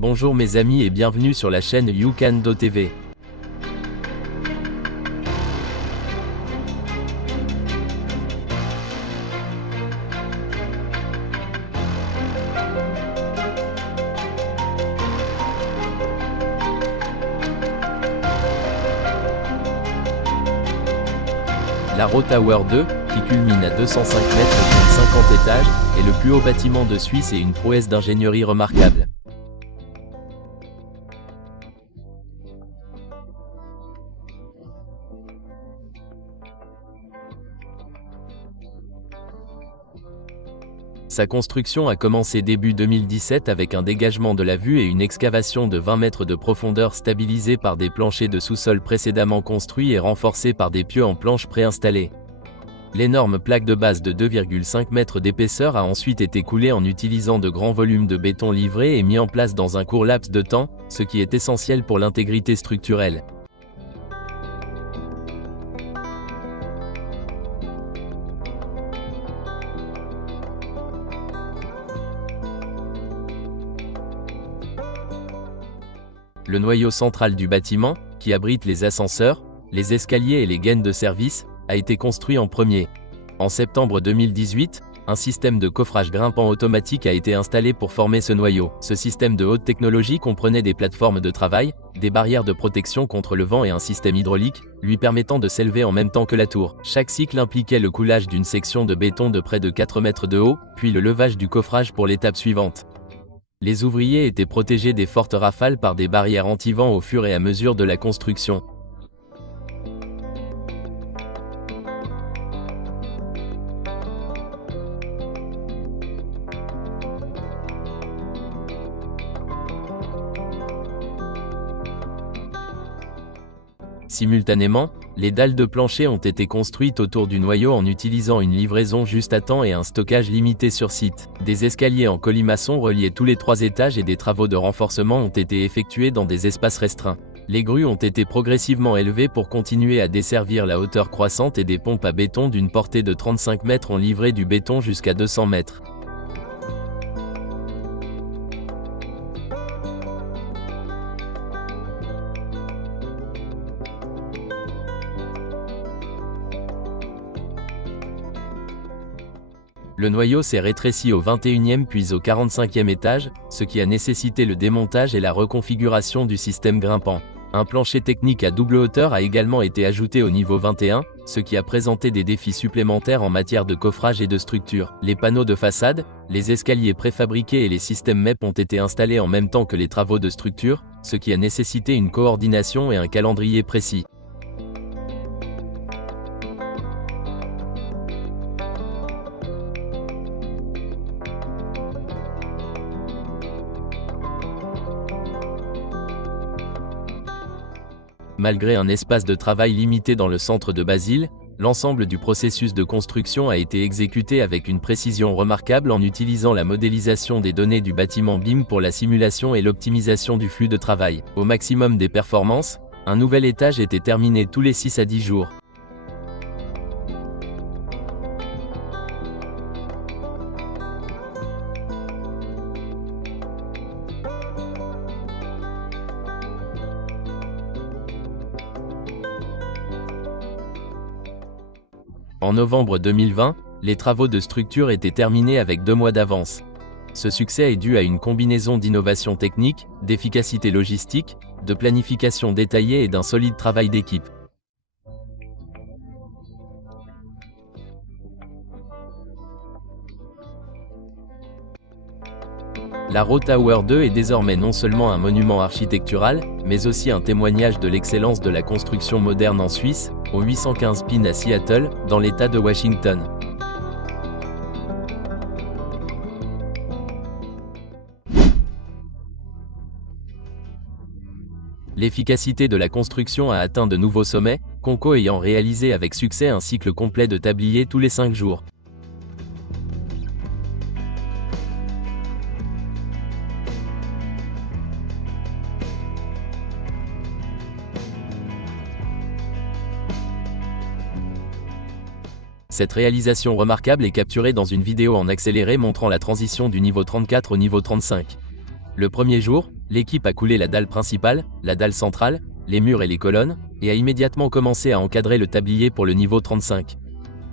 Bonjour mes amis et bienvenue sur la chaîne YouCan TV. La Raw Tower 2, qui culmine à 205 mètres et compte 50 étages, est le plus haut bâtiment de Suisse et une prouesse d'ingénierie remarquable. Sa construction a commencé début 2017 avec un dégagement de la vue et une excavation de 20 mètres de profondeur stabilisée par des planchers de sous-sol précédemment construits et renforcés par des pieux en planches préinstallés. L'énorme plaque de base de 2,5 mètres d'épaisseur a ensuite été coulée en utilisant de grands volumes de béton livré et mis en place dans un court laps de temps, ce qui est essentiel pour l'intégrité structurelle. Le noyau central du bâtiment, qui abrite les ascenseurs, les escaliers et les gaines de service, a été construit en premier. En septembre 2018, un système de coffrage grimpant automatique a été installé pour former ce noyau. Ce système de haute technologie comprenait des plateformes de travail, des barrières de protection contre le vent et un système hydraulique, lui permettant de s'élever en même temps que la tour. Chaque cycle impliquait le coulage d'une section de béton de près de 4 mètres de haut, puis le levage du coffrage pour l'étape suivante. Les ouvriers étaient protégés des fortes rafales par des barrières anti-vent au fur et à mesure de la construction. Simultanément, les dalles de plancher ont été construites autour du noyau en utilisant une livraison juste à temps et un stockage limité sur site. Des escaliers en colimaçon reliaient tous les 3 étages et des travaux de renforcement ont été effectués dans des espaces restreints. Les grues ont été progressivement élevées pour continuer à desservir la hauteur croissante et des pompes à béton d'une portée de 35 mètres ont livré du béton jusqu'à 200 mètres. Le noyau s'est rétréci au 21e puis au 45e étage, ce qui a nécessité le démontage et la reconfiguration du système grimpant. Un plancher technique à double hauteur a également été ajouté au niveau 21, ce qui a présenté des défis supplémentaires en matière de coffrage et de structure. Les panneaux de façade, les escaliers préfabriqués et les systèmes MEP ont été installés en même temps que les travaux de structure, ce qui a nécessité une coordination et un calendrier précis. Malgré un espace de travail limité dans le centre de Basile, l'ensemble du processus de construction a été exécuté avec une précision remarquable en utilisant la modélisation des données du bâtiment BIM pour la simulation et l'optimisation du flux de travail. Au maximum des performances, un nouvel étage était terminé tous les 6 à 10 jours. En novembre 2020, les travaux de structure étaient terminés avec 2 mois d'avance. Ce succès est dû à une combinaison d'innovation technique, d'efficacité logistique, de planification détaillée et d'un solide travail d'équipe. La Raw Tower 2 est désormais non seulement un monument architectural, mais aussi un témoignage de l'excellence de la construction moderne en Suisse, au 815 Pine à Seattle, dans l'État de Washington. L'efficacité de la construction a atteint de nouveaux sommets, Conco ayant réalisé avec succès un cycle complet de tablier tous les 5 jours. Cette réalisation remarquable est capturée dans une vidéo en accéléré montrant la transition du niveau 34 au niveau 35. Le premier jour, L'équipe a coulé la dalle principale, la dalle centrale, les murs et les colonnes, et a immédiatement commencé à encadrer le tablier pour le niveau 35.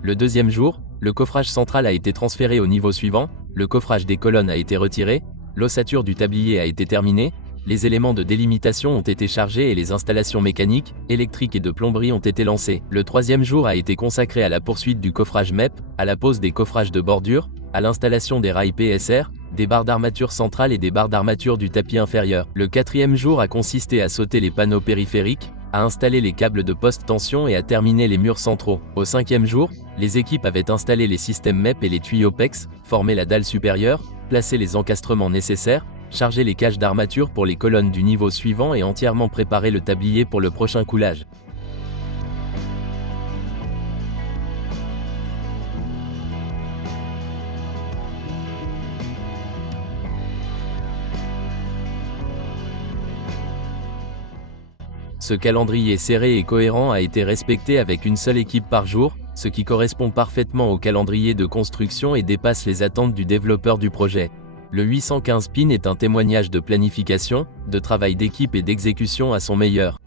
Le deuxième jour, le coffrage central a été transféré au niveau suivant, le coffrage des colonnes a été retiré, l'ossature du tablier a été terminée, les éléments de délimitation ont été chargés et les installations mécaniques, électriques et de plomberie ont été lancées. Le troisième jour a été consacré à la poursuite du coffrage MEP, à la pose des coffrages de bordure, à l'installation des rails PSR, des barres d'armature centrale et des barres d'armature du tapis inférieur. Le quatrième jour a consisté à sauter les panneaux périphériques, à installer les câbles de post-tension et à terminer les murs centraux. Au cinquième jour, les équipes avaient installé les systèmes MEP et les tuyaux PEX, formé la dalle supérieure, placé les encastrements nécessaires, chargé les cages d'armature pour les colonnes du niveau suivant et entièrement préparé le tablier pour le prochain coulage. Ce calendrier serré et cohérent a été respecté avec une seule équipe par jour, ce qui correspond parfaitement au calendrier de construction et dépasse les attentes du développeur du projet. Le 815 PIN est un témoignage de planification, de travail d'équipe et d'exécution à son meilleur.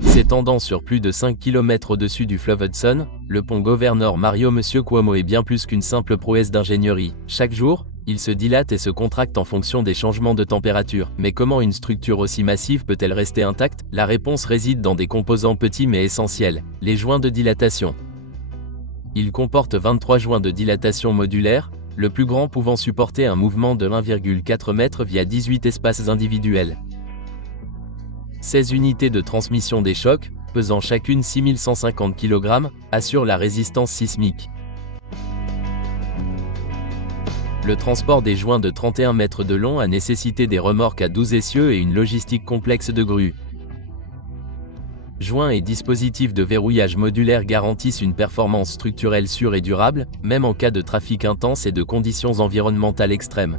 S'étendant sur plus de 5 km au-dessus du fleuve Hudson, le pont Gouverneur Mario Monsieur Cuomo est bien plus qu'une simple prouesse d'ingénierie. Chaque jour, il se dilate et se contracte en fonction des changements de température. Mais comment une structure aussi massive peut-elle rester intacte? La réponse réside dans des composants petits mais essentiels, les joints de dilatation. Il comporte 23 joints de dilatation modulaires, le plus grand pouvant supporter un mouvement de 1,4 m via 18 espaces individuels. 16 unités de transmission des chocs, pesant chacune 6150 kg, assurent la résistance sismique. Le transport des joints de 31 mètres de long a nécessité des remorques à 12 essieux et une logistique complexe de grues. Joints et dispositifs de verrouillage modulaire garantissent une performance structurelle sûre et durable, même en cas de trafic intense et de conditions environnementales extrêmes.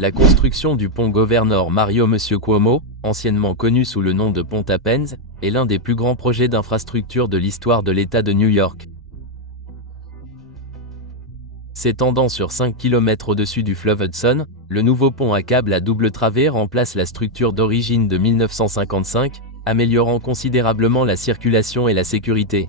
La construction du pont Gouverneur Mario Monsieur Cuomo, anciennement connu sous le nom de pont Tapens, est l'un des plus grands projets d'infrastructure de l'histoire de l'État de New York. S'étendant sur 5 km au-dessus du fleuve Hudson, le nouveau pont à câble à double travée remplace la structure d'origine de 1955, améliorant considérablement la circulation et la sécurité.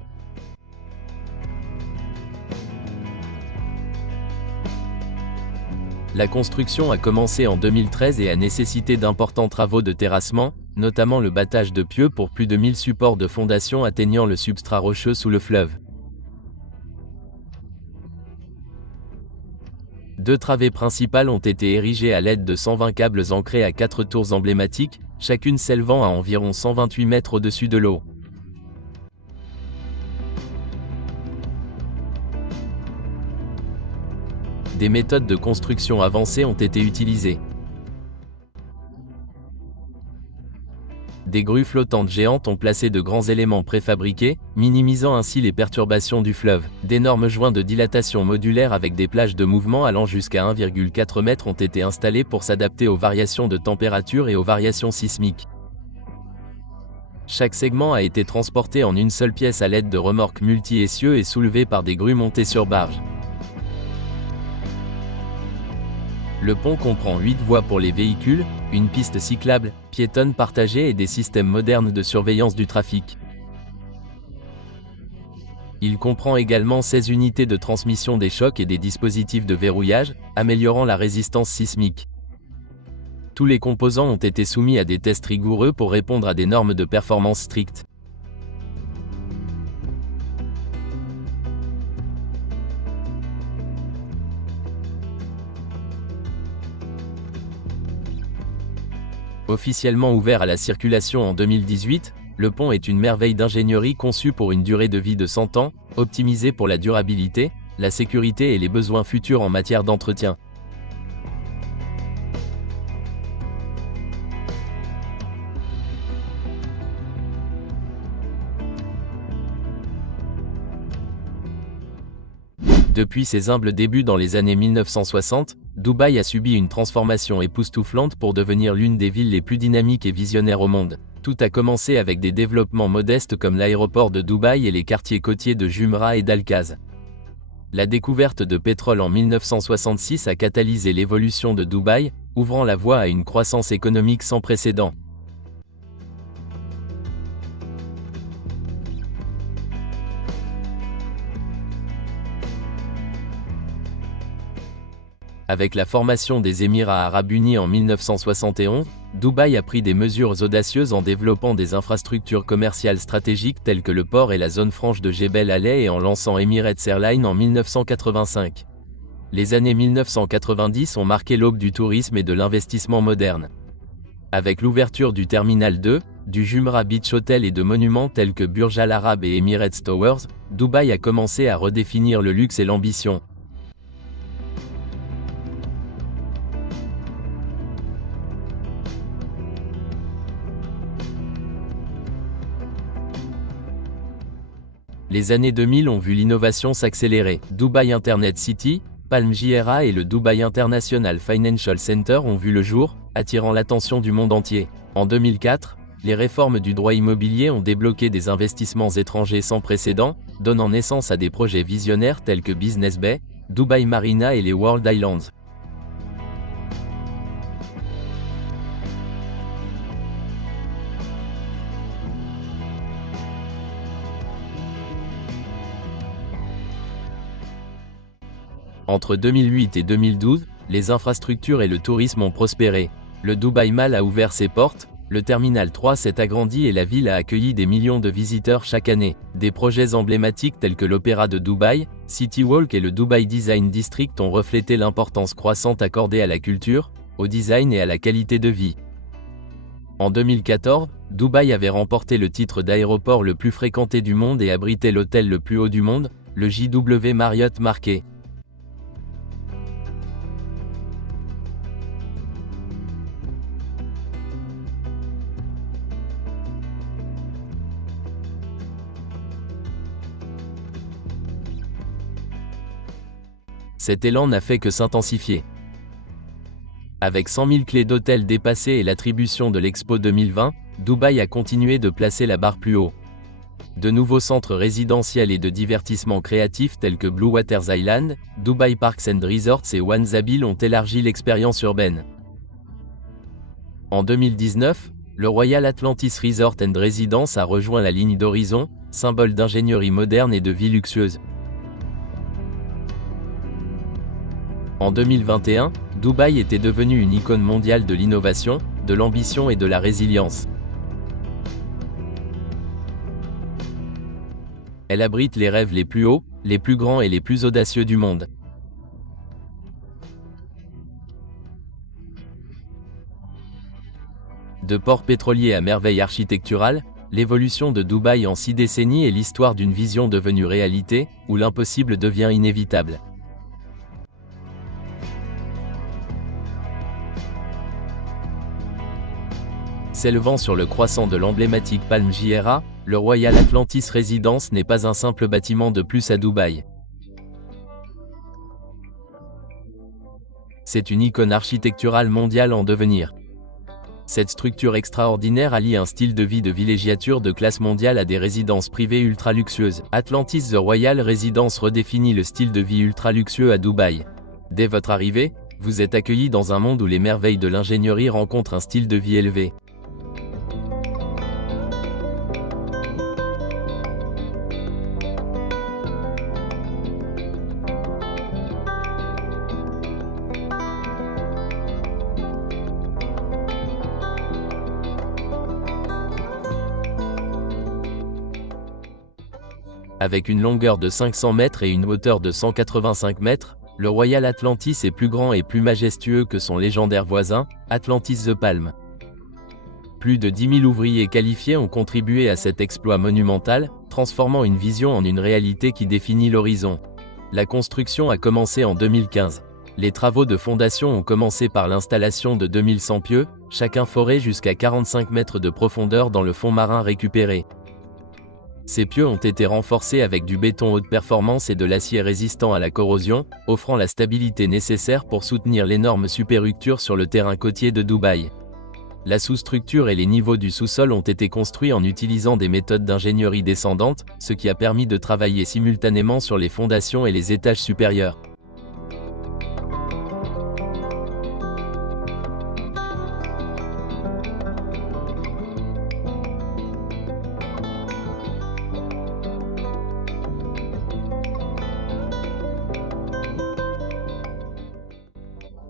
La construction a commencé en 2013 et a nécessité d'importants travaux de terrassement, notamment le battage de pieux pour plus de 1000 supports de fondation atteignant le substrat rocheux sous le fleuve. 2 travées principales ont été érigées à l'aide de 120 câbles ancrés à 4 tours emblématiques, chacune s'élevant à environ 128 mètres au-dessus de l'eau. Des méthodes de construction avancées ont été utilisées. Des grues flottantes géantes ont placé de grands éléments préfabriqués, minimisant ainsi les perturbations du fleuve. D'énormes joints de dilatation modulaire avec des plages de mouvement allant jusqu'à 1,4 m ont été installés pour s'adapter aux variations de température et aux variations sismiques. Chaque segment a été transporté en une seule pièce à l'aide de remorques multi-essieux et soulevé par des grues montées sur barge. Le pont comprend 8 voies pour les véhicules, une piste cyclable, piétonne partagée et des systèmes modernes de surveillance du trafic. Il comprend également 16 unités de transmission des chocs et des dispositifs de verrouillage, améliorant la résistance sismique. Tous les composants ont été soumis à des tests rigoureux pour répondre à des normes de performance strictes. Officiellement ouvert à la circulation en 2018, le pont est une merveille d'ingénierie conçue pour une durée de vie de 100 ans, optimisée pour la durabilité, la sécurité et les besoins futurs en matière d'entretien. Depuis ses humbles débuts dans les années 1960, Dubaï a subi une transformation époustouflante pour devenir l'une des villes les plus dynamiques et visionnaires au monde. Tout a commencé avec des développements modestes comme l'aéroport de Dubaï et les quartiers côtiers de Jumeirah et d'Al-Quaz. La découverte de pétrole en 1966 a catalysé l'évolution de Dubaï, ouvrant la voie à une croissance économique sans précédent. Avec la formation des Émirats arabes unis en 1971, Dubaï a pris des mesures audacieuses en développant des infrastructures commerciales stratégiques telles que le port et la zone franche de Jebel Ali et en lançant Emirates Airlines en 1985. Les années 1990 ont marqué l'aube du tourisme et de l'investissement moderne. Avec l'ouverture du Terminal 2, du Jumeirah Beach Hotel et de monuments tels que Burj Al Arab et Emirates Towers, Dubaï a commencé à redéfinir le luxe et l'ambition. Les années 2000 ont vu l'innovation s'accélérer. Dubaï Internet City, Palm Jumeirah et le Dubai International Financial Center ont vu le jour, attirant l'attention du monde entier. En 2004, les réformes du droit immobilier ont débloqué des investissements étrangers sans précédent, donnant naissance à des projets visionnaires tels que Business Bay, Dubai Marina et les World Islands. Entre 2008 et 2012, les infrastructures et le tourisme ont prospéré. Le Dubai Mall a ouvert ses portes, le Terminal 3 s'est agrandi et la ville a accueilli des millions de visiteurs chaque année. Des projets emblématiques tels que l'Opéra de Dubaï, City Walk et le Dubai Design District ont reflété l'importance croissante accordée à la culture, au design et à la qualité de vie. En 2014, Dubaï avait remporté le titre d'aéroport le plus fréquenté du monde et abritait l'hôtel le plus haut du monde, le JW Marriott Marquis. Cet élan n'a fait que s'intensifier. Avec 100 000 clés d'hôtels dépassées et l'attribution de l'Expo 2020, Dubaï a continué de placer la barre plus haut. De nouveaux centres résidentiels et de divertissement créatifs tels que Blue Waters Island, Dubai Parks and Resorts et One Zabil ont élargi l'expérience urbaine. En 2019, le Royal Atlantis Resort and Residence a rejoint la ligne d'horizon, symbole d'ingénierie moderne et de vie luxueuse. En 2021, Dubaï était devenue une icône mondiale de l'innovation, de l'ambition et de la résilience. Elle abrite les rêves les plus hauts, les plus grands et les plus audacieux du monde. De port pétrolier à merveille architecturale, l'évolution de Dubaï en 6 décennies est l'histoire d'une vision devenue réalité, où l'impossible devient inévitable. S'élevant sur le croissant de l'emblématique Palm Jumeirah, le Royal Atlantis Residence n'est pas un simple bâtiment de plus à Dubaï. C'est une icône architecturale mondiale en devenir. Cette structure extraordinaire allie un style de vie de villégiature de classe mondiale à des résidences privées ultra luxueuses. Atlantis The Royal Residence redéfinit le style de vie ultra luxueux à Dubaï. Dès votre arrivée, vous êtes accueilli dans un monde où les merveilles de l'ingénierie rencontrent un style de vie élevé. Avec une longueur de 500 mètres et une hauteur de 185 mètres, le Royal Atlantis est plus grand et plus majestueux que son légendaire voisin, Atlantis The Palm. Plus de 10 000 ouvriers qualifiés ont contribué à cet exploit monumental, transformant une vision en une réalité qui définit l'horizon. La construction a commencé en 2015. Les travaux de fondation ont commencé par l'installation de 2100 pieux, chacun forés jusqu'à 45 mètres de profondeur dans le fond marin récupéré. Ces pieux ont été renforcés avec du béton haute performance et de l'acier résistant à la corrosion, offrant la stabilité nécessaire pour soutenir l'énorme superstructure sur le terrain côtier de Dubaï. La sous-structure et les niveaux du sous-sol ont été construits en utilisant des méthodes d'ingénierie descendante, ce qui a permis de travailler simultanément sur les fondations et les étages supérieurs.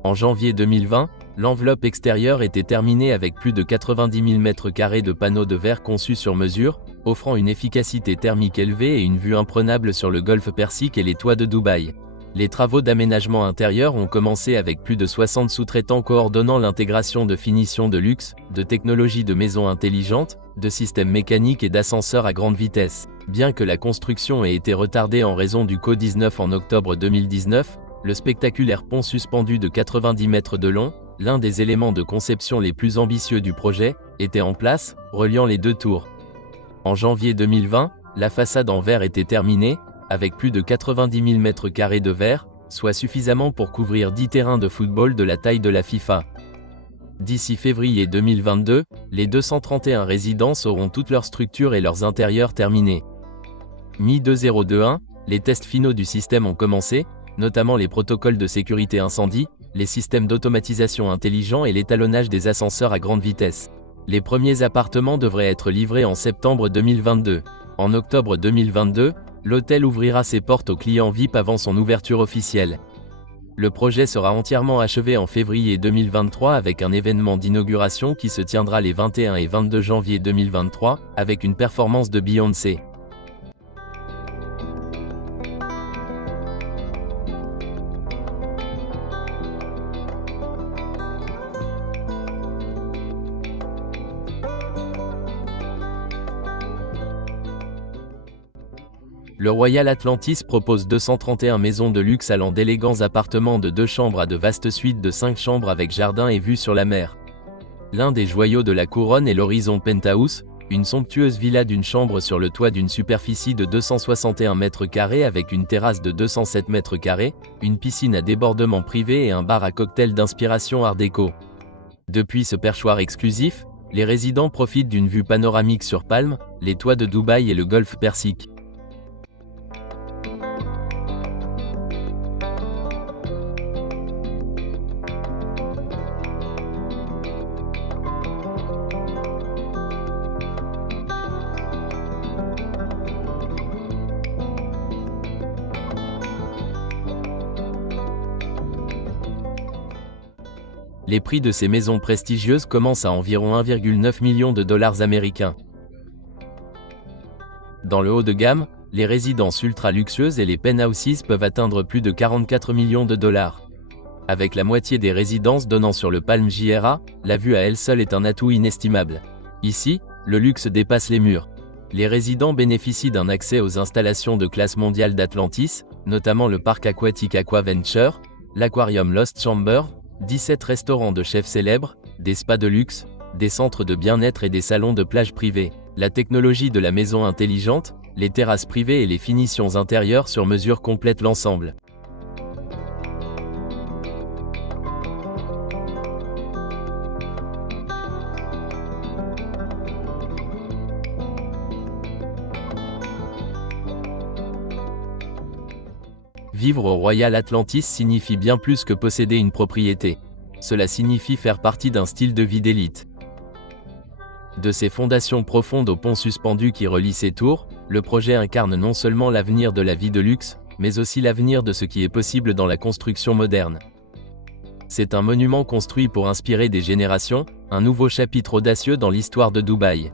En janvier 2020, l'enveloppe extérieure était terminée avec plus de 90 000 m² de panneaux de verre conçus sur mesure, offrant une efficacité thermique élevée et une vue imprenable sur le golfe Persique et les toits de Dubaï. Les travaux d'aménagement intérieur ont commencé avec plus de 60 sous-traitants coordonnant l'intégration de finitions de luxe, de technologies de maisons intelligentes, de systèmes mécaniques et d'ascenseurs à grande vitesse. Bien que la construction ait été retardée en raison du Covid-19 en octobre 2019, le spectaculaire pont suspendu de 90 mètres de long, l'un des éléments de conception les plus ambitieux du projet, était en place, reliant les deux tours. En janvier 2020, la façade en verre était terminée, avec plus de 90 000 m² de verre, soit suffisamment pour couvrir 10 terrains de football de la taille de la FIFA. D'ici février 2022, les 231 résidences auront toutes leurs structures et leurs intérieurs terminés. Mi-2021, les tests finaux du système ont commencé, notamment les protocoles de sécurité incendie, les systèmes d'automatisation intelligents et l'étalonnage des ascenseurs à grande vitesse. Les premiers appartements devraient être livrés en septembre 2022. En octobre 2022, l'hôtel ouvrira ses portes aux clients VIP avant son ouverture officielle. Le projet sera entièrement achevé en février 2023 avec un événement d'inauguration qui se tiendra les 21 et 22 janvier 2023, avec une performance de Beyoncé. Le Royal Atlantis propose 231 maisons de luxe allant d'élégants appartements de 2 chambres à de vastes suites de 5 chambres avec jardin et vue sur la mer. L'un des joyaux de la couronne est l'Horizon Penthouse, une somptueuse villa d'une chambre sur le toit d'une superficie de 261 m² avec une terrasse de 207 m², une piscine à débordement privé et un bar à cocktail d'inspiration art déco. Depuis ce perchoir exclusif, les résidents profitent d'une vue panoramique sur Palm, les toits de Dubaï et le golfe Persique. Les prix de ces maisons prestigieuses commencent à environ 1,9 million de dollars américains. Dans le haut de gamme, les résidences ultra luxueuses et les penthouses peuvent atteindre plus de 44 millions de dollars. Avec la moitié des résidences donnant sur le Palm Jumeirah, la vue à elle seule est un atout inestimable. Ici, le luxe dépasse les murs. Les résidents bénéficient d'un accès aux installations de classe mondiale d'Atlantis, notamment le parc aquatique Aquaventure, l'aquarium Lost Chamber, 17 restaurants de chefs célèbres, des spas de luxe, des centres de bien-être et des salons de plage privés. La technologie de la maison intelligente, les terrasses privées et les finitions intérieures sur mesure complètent l'ensemble. Vivre au Royal Atlantis signifie bien plus que posséder une propriété. Cela signifie faire partie d'un style de vie d'élite. De ses fondations profondes au pont suspendu qui relie ses tours, le projet incarne non seulement l'avenir de la vie de luxe, mais aussi l'avenir de ce qui est possible dans la construction moderne. C'est un monument construit pour inspirer des générations, un nouveau chapitre audacieux dans l'histoire de Dubaï.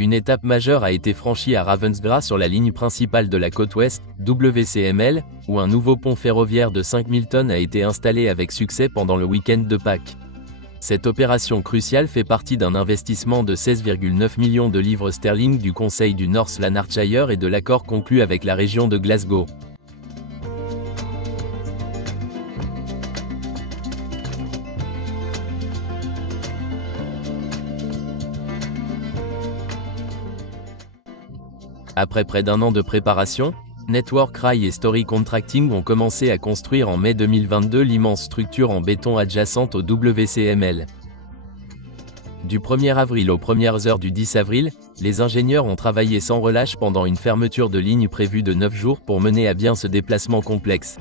Une étape majeure a été franchie à Ravensbrück sur la ligne principale de la côte ouest, WCML, où un nouveau pont ferroviaire de 5000 tonnes a été installé avec succès pendant le week-end de Pâques. Cette opération cruciale fait partie d'un investissement de 16,9 millions de livres sterling du Conseil du North Lanarkshire et de l'accord conclu avec la région de Glasgow. Après près d'un an de préparation, Network Rail et Story Contracting ont commencé à construire en mai 2022 l'immense structure en béton adjacente au WCML. Du 1er avril aux premières heures du 10 avril, les ingénieurs ont travaillé sans relâche pendant une fermeture de ligne prévue de 9 jours pour mener à bien ce déplacement complexe.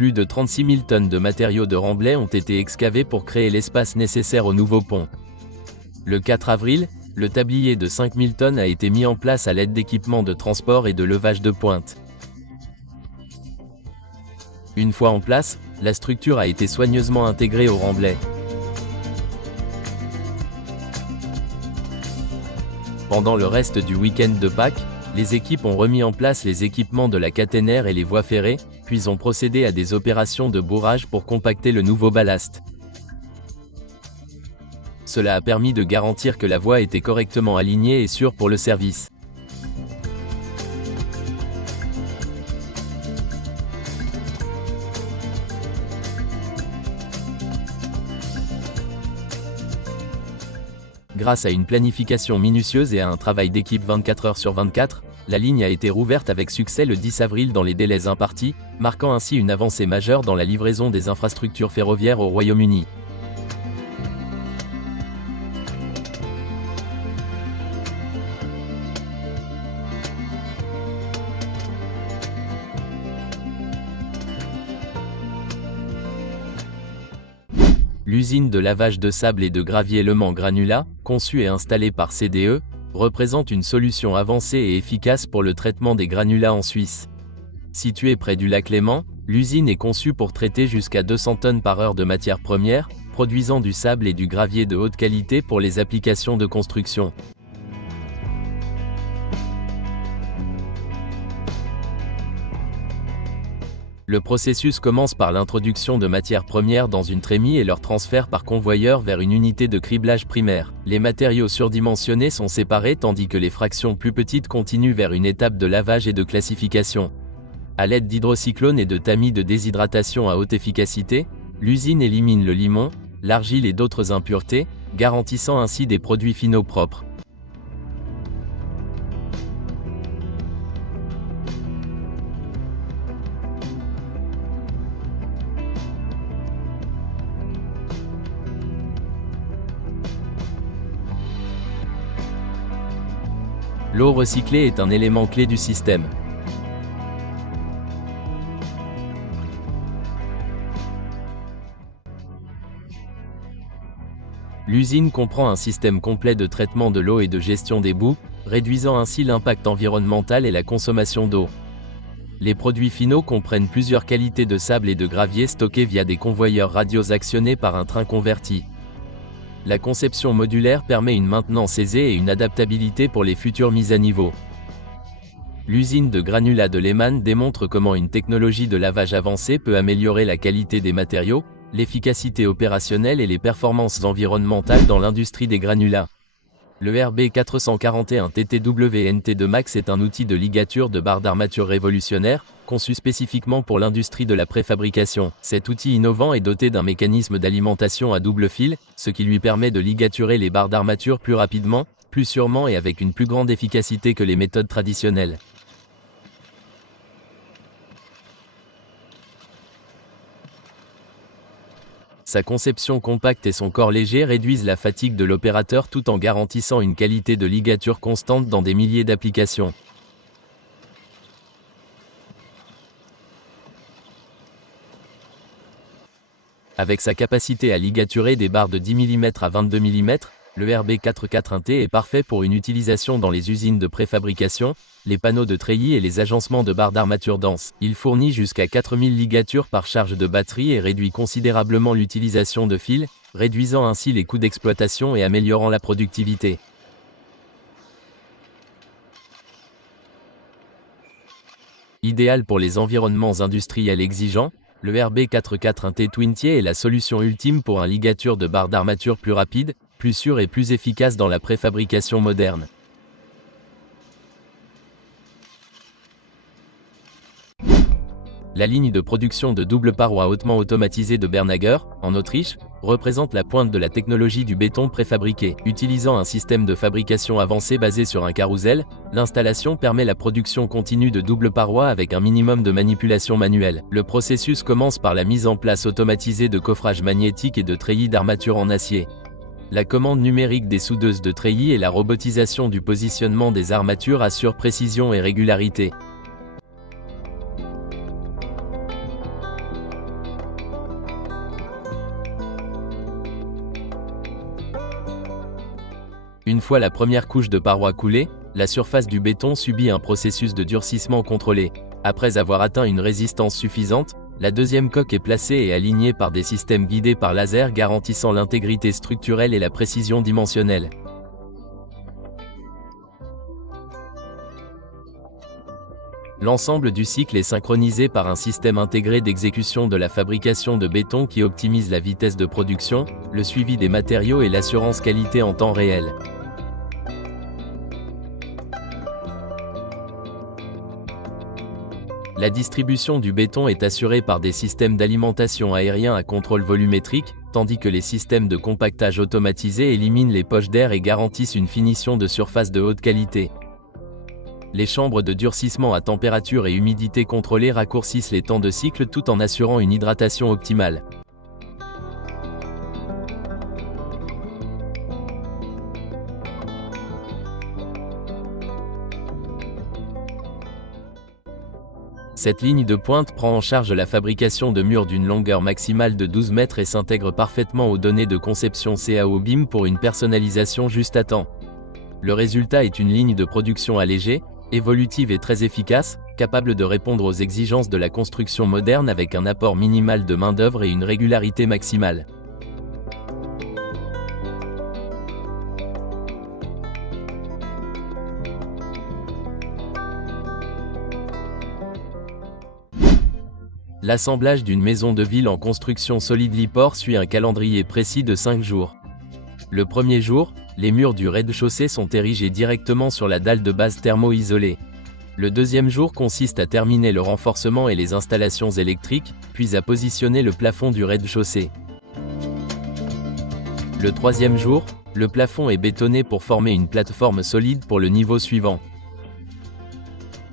Plus de 36 000 tonnes de matériaux de remblai ont été excavés pour créer l'espace nécessaire au nouveau pont. Le 4 avril, le tablier de 5 000 tonnes a été mis en place à l'aide d'équipements de transport et de levage de pointe. Une fois en place, la structure a été soigneusement intégrée au remblai. Pendant le reste du week-end de Pâques, les équipes ont remis en place les équipements de la caténaire et les voies ferrées, puis ont procédé à des opérations de bourrage pour compacter le nouveau ballast. Cela a permis de garantir que la voie était correctement alignée et sûre pour le service. Grâce à une planification minutieuse et à un travail d'équipe 24 heures sur 24, la ligne a été rouverte avec succès le 10 avril dans les délais impartis, marquant ainsi une avancée majeure dans la livraison des infrastructures ferroviaires au Royaume-Uni. L'usine de lavage de sable et de gravier Le Mans Granulat, conçue et installée par CDE, représente une solution avancée et efficace pour le traitement des granulats en Suisse. Située près du lac Léman, l'usine est conçue pour traiter jusqu'à 200 tonnes par heure de matières premières, produisant du sable et du gravier de haute qualité pour les applications de construction. Le processus commence par l'introduction de matières premières dans une trémie et leur transfert par convoyeur vers une unité de criblage primaire. Les matériaux surdimensionnés sont séparés tandis que les fractions plus petites continuent vers une étape de lavage et de classification. À l'aide d'hydrocyclones et de tamis de déshydratation à haute efficacité, l'usine élimine le limon, l'argile et d'autres impuretés, garantissant ainsi des produits finaux propres. L'eau recyclée est un élément clé du système. L'usine comprend un système complet de traitement de l'eau et de gestion des boues, réduisant ainsi l'impact environnemental et la consommation d'eau. Les produits finaux comprennent plusieurs qualités de sable et de gravier stockés via des convoyeurs radiaux actionnés par un train converti. La conception modulaire permet une maintenance aisée et une adaptabilité pour les futures mises à niveau. L'usine de granulats de Lehmann démontre comment une technologie de lavage avancée peut améliorer la qualité des matériaux, l'efficacité opérationnelle et les performances environnementales dans l'industrie des granulats. Le RB441 TTWNT2 Max est un outil de ligature de barre d'armature révolutionnaire, conçu spécifiquement pour l'industrie de la préfabrication. Cet outil innovant est doté d'un mécanisme d'alimentation à double fil, ce qui lui permet de ligaturer les barres d'armature plus rapidement, plus sûrement et avec une plus grande efficacité que les méthodes traditionnelles. Sa conception compacte et son corps léger réduisent la fatigue de l'opérateur tout en garantissant une qualité de ligature constante dans des milliers d'applications. Avec sa capacité à ligaturer des barres de 10 mm à 22 mm, le RB441T est parfait pour une utilisation dans les usines de préfabrication, les panneaux de treillis et les agencements de barres d'armature denses. Il fournit jusqu'à 4000 ligatures par charge de batterie et réduit considérablement l'utilisation de fils, réduisant ainsi les coûts d'exploitation et améliorant la productivité. Idéal pour les environnements industriels exigeants, le RB441T Twintier est la solution ultime pour un ligature de barres d'armature plus rapide, plus sûr et plus efficace dans la préfabrication moderne. La ligne de production de double paroi hautement automatisée de Bernager, en Autriche, représente la pointe de la technologie du béton préfabriqué. Utilisant un système de fabrication avancé basé sur un carrousel, l'installation permet la production continue de double paroi avec un minimum de manipulation manuelle. Le processus commence par la mise en place automatisée de coffrage magnétique et de treillis d'armature en acier. La commande numérique des soudeuses de treillis et la robotisation du positionnement des armatures assurent précision et régularité. Une fois la première couche de paroi coulée, la surface du béton subit un processus de durcissement contrôlé. Après avoir atteint une résistance suffisante, la deuxième coque est placée et alignée par des systèmes guidés par laser garantissant l'intégrité structurelle et la précision dimensionnelle. L'ensemble du cycle est synchronisé par un système intégré d'exécution de la fabrication de béton qui optimise la vitesse de production, le suivi des matériaux et l'assurance qualité en temps réel. La distribution du béton est assurée par des systèmes d'alimentation aérien à contrôle volumétrique, tandis que les systèmes de compactage automatisés éliminent les poches d'air et garantissent une finition de surface de haute qualité. Les chambres de durcissement à température et humidité contrôlée raccourcissent les temps de cycle tout en assurant une hydratation optimale. Cette ligne de pointe prend en charge la fabrication de murs d'une longueur maximale de 12 mètres et s'intègre parfaitement aux données de conception CAO BIM pour une personnalisation juste à temps. Le résultat est une ligne de production allégée, évolutive et très efficace, capable de répondre aux exigences de la construction moderne avec un apport minimal de main-d'œuvre et une régularité maximale. L'assemblage d'une maison de ville en construction solide Lipor suit un calendrier précis de 5 jours. Le premier jour, les murs du rez-de-chaussée sont érigés directement sur la dalle de base thermo-isolée. Le deuxième jour consiste à terminer le renforcement et les installations électriques, puis à positionner le plafond du rez-de-chaussée. Le troisième jour, le plafond est bétonné pour former une plateforme solide pour le niveau suivant.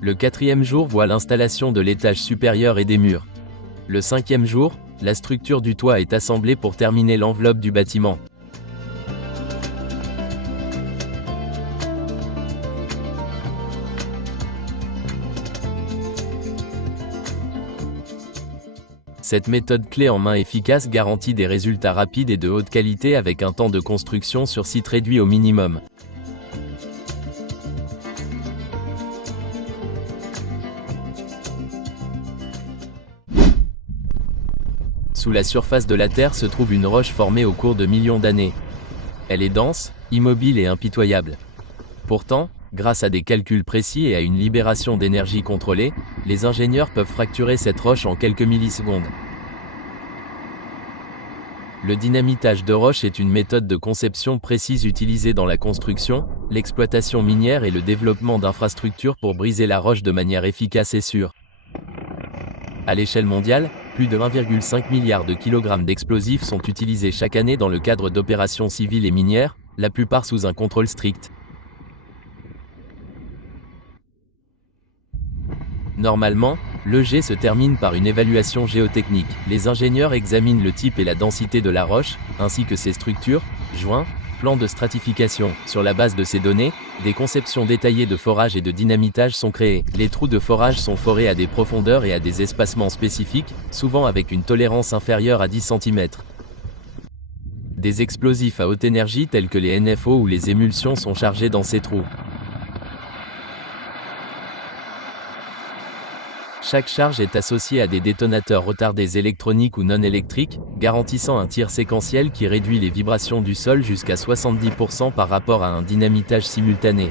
Le quatrième jour voit l'installation de l'étage supérieur et des murs. Le cinquième jour, la structure du toit est assemblée pour terminer l'enveloppe du bâtiment. Cette méthode clé en main efficace garantit des résultats rapides et de haute qualité avec un temps de construction sur site réduit au minimum. Sous la surface de la Terre se trouve une roche formée au cours de millions d'années. Elle est dense, immobile et impitoyable. Pourtant, grâce à des calculs précis et à une libération d'énergie contrôlée, les ingénieurs peuvent fracturer cette roche en quelques millisecondes. Le dynamitage de roche est une méthode de conception précise utilisée dans la construction, l'exploitation minière et le développement d'infrastructures pour briser la roche de manière efficace et sûre. À l'échelle mondiale, plus de 1,5 milliard de kilogrammes d'explosifs sont utilisés chaque année dans le cadre d'opérations civiles et minières, la plupart sous un contrôle strict. Normalement, l'EG se termine par une évaluation géotechnique. Les ingénieurs examinent le type et la densité de la roche, ainsi que ses structures, joints, plans de stratification. Sur la base de ces données, des conceptions détaillées de forage et de dynamitage sont créées. Les trous de forage sont forés à des profondeurs et à des espacements spécifiques, souvent avec une tolérance inférieure à 10 cm. Des explosifs à haute énergie tels que les NFO ou les émulsions sont chargés dans ces trous. Chaque charge est associée à des détonateurs retardés électroniques ou non électriques, garantissant un tir séquentiel qui réduit les vibrations du sol jusqu'à 70% par rapport à un dynamitage simultané.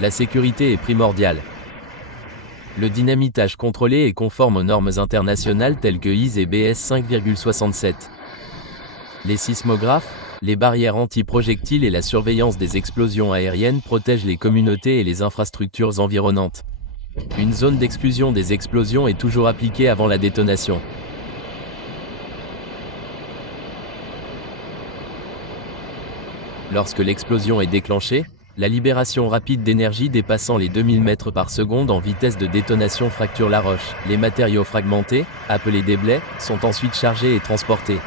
La sécurité est primordiale. Le dynamitage contrôlé est conforme aux normes internationales telles que IS et BS 5,67. Les sismographes, les barrières anti-projectiles et la surveillance des explosions aériennes protègent les communautés et les infrastructures environnantes. Une zone d'exclusion des explosions est toujours appliquée avant la détonation. Lorsque l'explosion est déclenchée, la libération rapide d'énergie dépassant les 2000 mètres par seconde en vitesse de détonation fracture la roche. Les matériaux fragmentés, appelés déblais, sont ensuite chargés et transportés.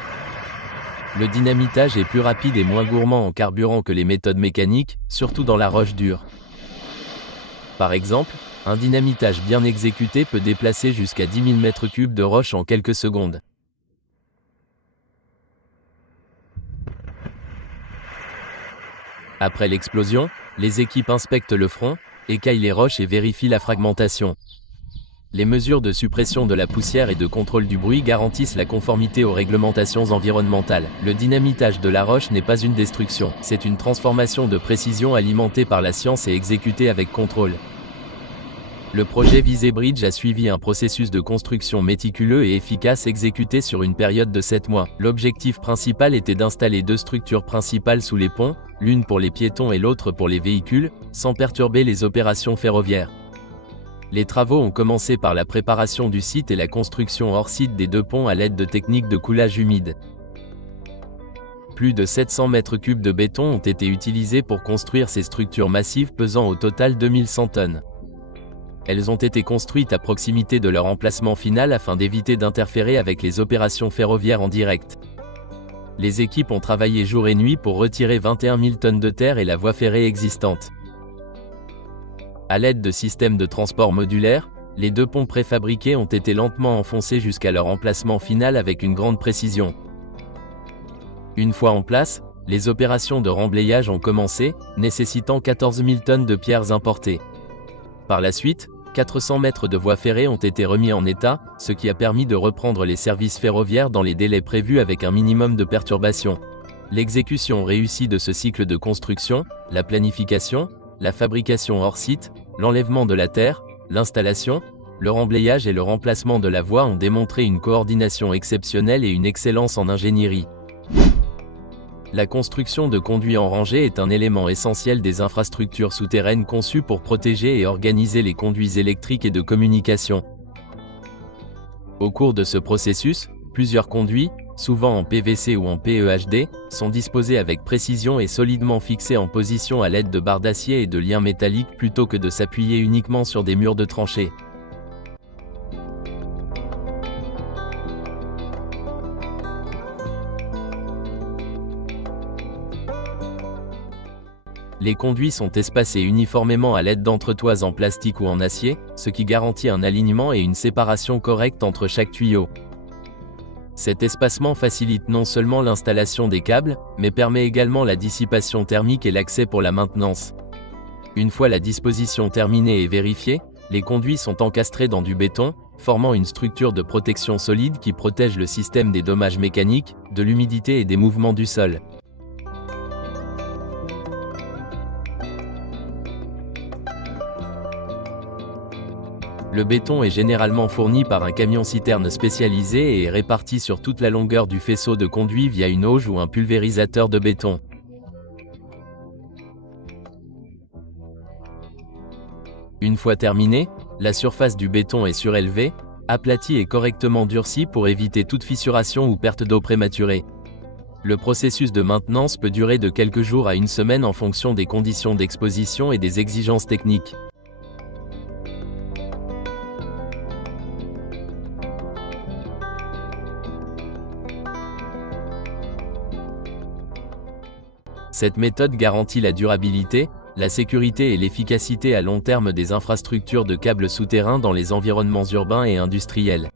Le dynamitage est plus rapide et moins gourmand en carburant que les méthodes mécaniques, surtout dans la roche dure. Par exemple, un dynamitage bien exécuté peut déplacer jusqu'à 10 000 m3 de roche en quelques secondes. Après l'explosion, les équipes inspectent le front, écaillent les roches et vérifient la fragmentation. Les mesures de suppression de la poussière et de contrôle du bruit garantissent la conformité aux réglementations environnementales. Le dynamitage de la roche n'est pas une destruction, c'est une transformation de précision alimentée par la science et exécutée avec contrôle. Le projet Visé Bridge a suivi un processus de construction méticuleux et efficace exécuté sur une période de 7 mois. L'objectif principal était d'installer 2 structures principales sous les ponts, l'une pour les piétons et l'autre pour les véhicules, sans perturber les opérations ferroviaires. Les travaux ont commencé par la préparation du site et la construction hors site des 2 ponts à l'aide de techniques de coulage humide. Plus de 700 m3 de béton ont été utilisés pour construire ces structures massives pesant au total 2100 tonnes. Elles ont été construites à proximité de leur emplacement final afin d'éviter d'interférer avec les opérations ferroviaires en direct. Les équipes ont travaillé jour et nuit pour retirer 21 000 tonnes de terre et la voie ferrée existante. À l'aide de systèmes de transport modulaires, les 2 ponts préfabriqués ont été lentement enfoncés jusqu'à leur emplacement final avec une grande précision. Une fois en place, les opérations de remblayage ont commencé, nécessitant 14 000 tonnes de pierres importées. Par la suite, 400 mètres de voies ferrées ont été remis en état, ce qui a permis de reprendre les services ferroviaires dans les délais prévus avec un minimum de perturbations. L'exécution réussie de ce cycle de construction, la planification, la fabrication hors site, l'enlèvement de la terre, l'installation, le remblayage et le remplacement de la voie ont démontré une coordination exceptionnelle et une excellence en ingénierie. La construction de conduits en rangée est un élément essentiel des infrastructures souterraines conçues pour protéger et organiser les conduits électriques et de communication. Au cours de ce processus, plusieurs conduits, souvent en PVC ou en PEHD, sont disposés avec précision et solidement fixés en position à l'aide de barres d'acier et de liens métalliques plutôt que de s'appuyer uniquement sur des murs de tranchées. Les conduits sont espacés uniformément à l'aide d'entretoises en plastique ou en acier, ce qui garantit un alignement et une séparation correcte entre chaque tuyau. Cet espacement facilite non seulement l'installation des câbles, mais permet également la dissipation thermique et l'accès pour la maintenance. Une fois la disposition terminée et vérifiée, les conduits sont encastrés dans du béton, formant une structure de protection solide qui protège le système des dommages mécaniques, de l'humidité et des mouvements du sol. Le béton est généralement fourni par un camion-citerne spécialisé et est réparti sur toute la longueur du faisceau de conduit via une auge ou un pulvérisateur de béton. Une fois terminé, la surface du béton est surélevée, aplatie et correctement durcie pour éviter toute fissuration ou perte d'eau prématurée. Le processus de maintenance peut durer de quelques jours à une semaine en fonction des conditions d'exposition et des exigences techniques. Cette méthode garantit la durabilité, la sécurité et l'efficacité à long terme des infrastructures de câbles souterrains dans les environnements urbains et industriels.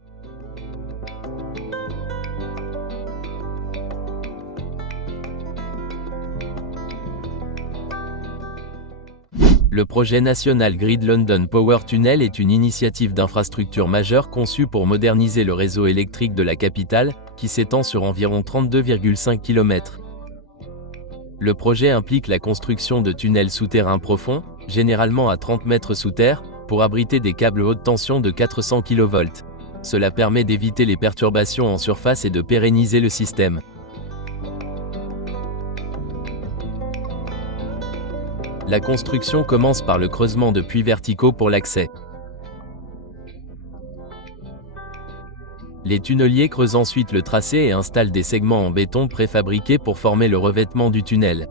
Le projet national Grid London Power Tunnel est une initiative d'infrastructure majeure conçue pour moderniser le réseau électrique de la capitale, qui s'étend sur environ 32,5 km. Le projet implique la construction de tunnels souterrains profonds, généralement à 30 mètres sous terre, pour abriter des câbles haute tension de 400 kV. Cela permet d'éviter les perturbations en surface et de pérenniser le système. La construction commence par le creusement de puits verticaux pour l'accès. Les tunneliers creusent ensuite le tracé et installent des segments en béton préfabriqués pour former le revêtement du tunnel.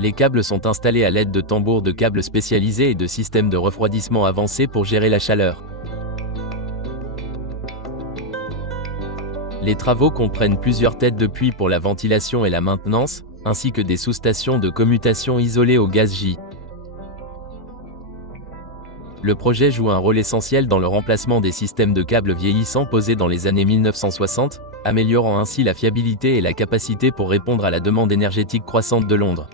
Les câbles sont installés à l'aide de tambours de câbles spécialisés et de systèmes de refroidissement avancés pour gérer la chaleur. Les travaux comprennent plusieurs têtes de puits pour la ventilation et la maintenance, ainsi que des sous-stations de commutation isolées au gaz J. Le projet joue un rôle essentiel dans le remplacement des systèmes de câbles vieillissants posés dans les années 1960, améliorant ainsi la fiabilité et la capacité pour répondre à la demande énergétique croissante de Londres.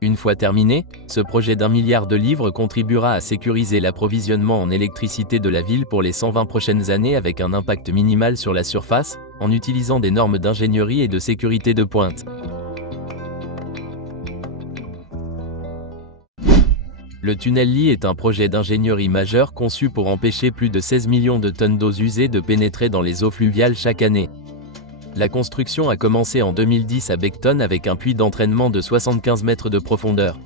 Une fois terminé, ce projet d'1 milliard de livres contribuera à sécuriser l'approvisionnement en électricité de la ville pour les 120 prochaines années avec un impact minimal sur la surface, en utilisant des normes d'ingénierie et de sécurité de pointe. Le tunnel Lee est un projet d'ingénierie majeur conçu pour empêcher plus de 16 millions de tonnes d'eau usée de pénétrer dans les eaux fluviales chaque année. La construction a commencé en 2010 à Beckton avec un puits d'entraînement de 75 mètres de profondeur.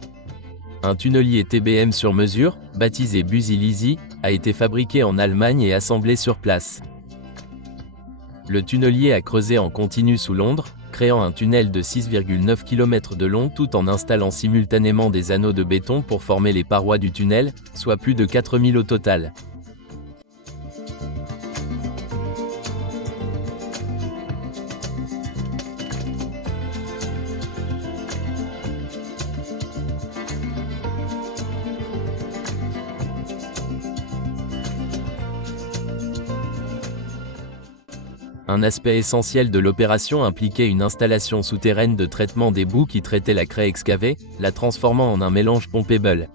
Un tunnelier TBM sur mesure, baptisé Buzy Leasy, a été fabriqué en Allemagne et assemblé sur place. Le tunnelier a creusé en continu sous Londres, créant un tunnel de 6,9 km de long tout en installant simultanément des anneaux de béton pour former les parois du tunnel, soit plus de 4000 au total. Un aspect essentiel de l'opération impliquait une installation souterraine de traitement des boues qui traitait la craie excavée, la transformant en un mélange pompable.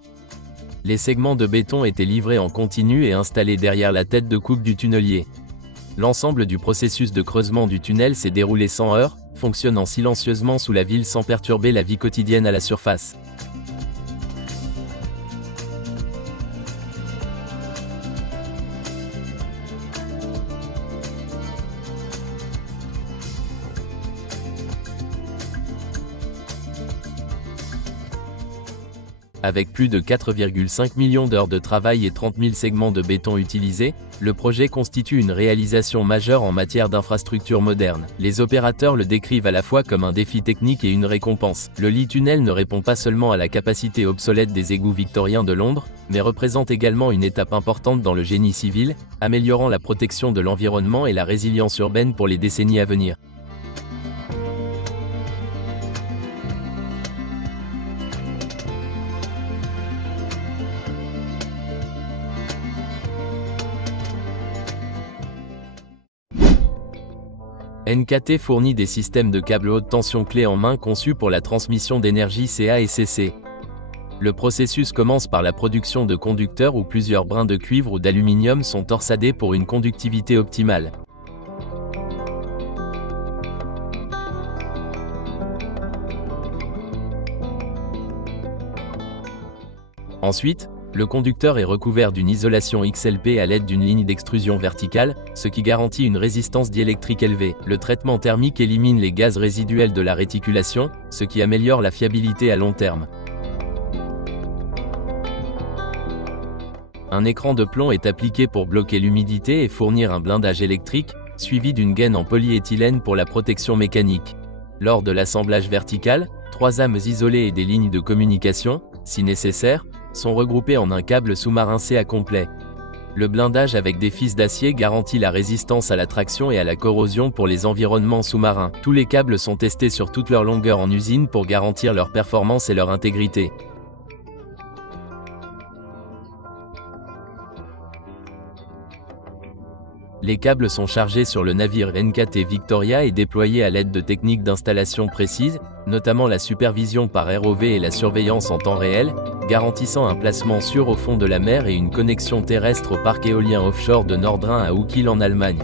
Les segments de béton étaient livrés en continu et installés derrière la tête de coupe du tunnelier. L'ensemble du processus de creusement du tunnel s'est déroulé sans heurts, fonctionnant silencieusement sous la ville sans perturber la vie quotidienne à la surface. Avec plus de 4,5 millions d'heures de travail et 30 000 segments de béton utilisés, le projet constitue une réalisation majeure en matière d'infrastructures modernes. Les opérateurs le décrivent à la fois comme un défi technique et une récompense. Le Lee Tunnel ne répond pas seulement à la capacité obsolète des égouts victoriens de Londres, mais représente également une étape importante dans le génie civil, améliorant la protection de l'environnement et la résilience urbaine pour les décennies à venir. NKT fournit des systèmes de câbles haute tension clés en main conçus pour la transmission d'énergie CA et CC. Le processus commence par la production de conducteurs où plusieurs brins de cuivre ou d'aluminium sont torsadés pour une conductivité optimale. Ensuite, le conducteur est recouvert d'une isolation XLP à l'aide d'une ligne d'extrusion verticale, ce qui garantit une résistance diélectrique élevée. Le traitement thermique élimine les gaz résiduels de la réticulation, ce qui améliore la fiabilité à long terme. Un écran de plomb est appliqué pour bloquer l'humidité et fournir un blindage électrique, suivi d'une gaine en polyéthylène pour la protection mécanique. Lors de l'assemblage vertical, 3 âmes isolées et des lignes de communication, si nécessaire, sont regroupés en un câble sous-marin CA complet. Le blindage avec des fils d'acier garantit la résistance à la traction et à la corrosion pour les environnements sous-marins. Tous les câbles sont testés sur toute leur longueur en usine pour garantir leur performance et leur intégrité. Les câbles sont chargés sur le navire NKT Victoria et déployés à l'aide de techniques d'installation précises, notamment la supervision par ROV et la surveillance en temps réel, garantissant un placement sûr au fond de la mer et une connexion terrestre au parc éolien offshore de Nordrhein à Uccle en Allemagne.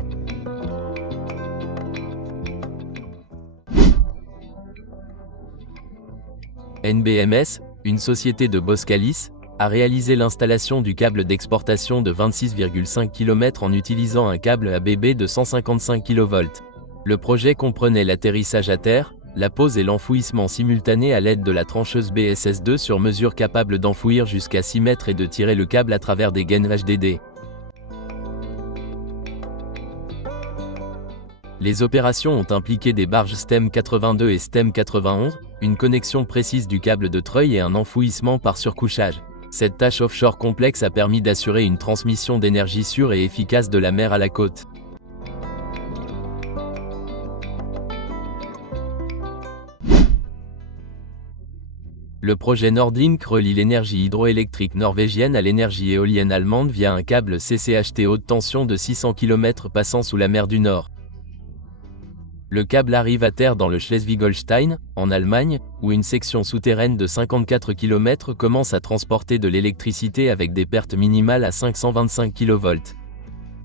NBMS, une société de Boskalis, a réalisé l'installation du câble d'exportation de 26,5 km en utilisant un câble ABB de 155 kV. Le projet comprenait l'atterrissage à terre, la pose et l'enfouissement simultané à l'aide de la trancheuse BSS2 sur mesure capable d'enfouir jusqu'à 6 mètres et de tirer le câble à travers des gaines HDD. Les opérations ont impliqué des barges STEM 82 et STEM 91, une connexion précise du câble de treuil et un enfouissement par surcouchage. Cette tâche offshore complexe a permis d'assurer une transmission d'énergie sûre et efficace de la mer à la côte. Le projet Nordlink relie l'énergie hydroélectrique norvégienne à l'énergie éolienne allemande via un câble CCHT haute tension de 600 km passant sous la mer du Nord. Le câble arrive à terre dans le Schleswig-Holstein, en Allemagne, où une section souterraine de 54 km commence à transporter de l'électricité avec des pertes minimales à 525 kV.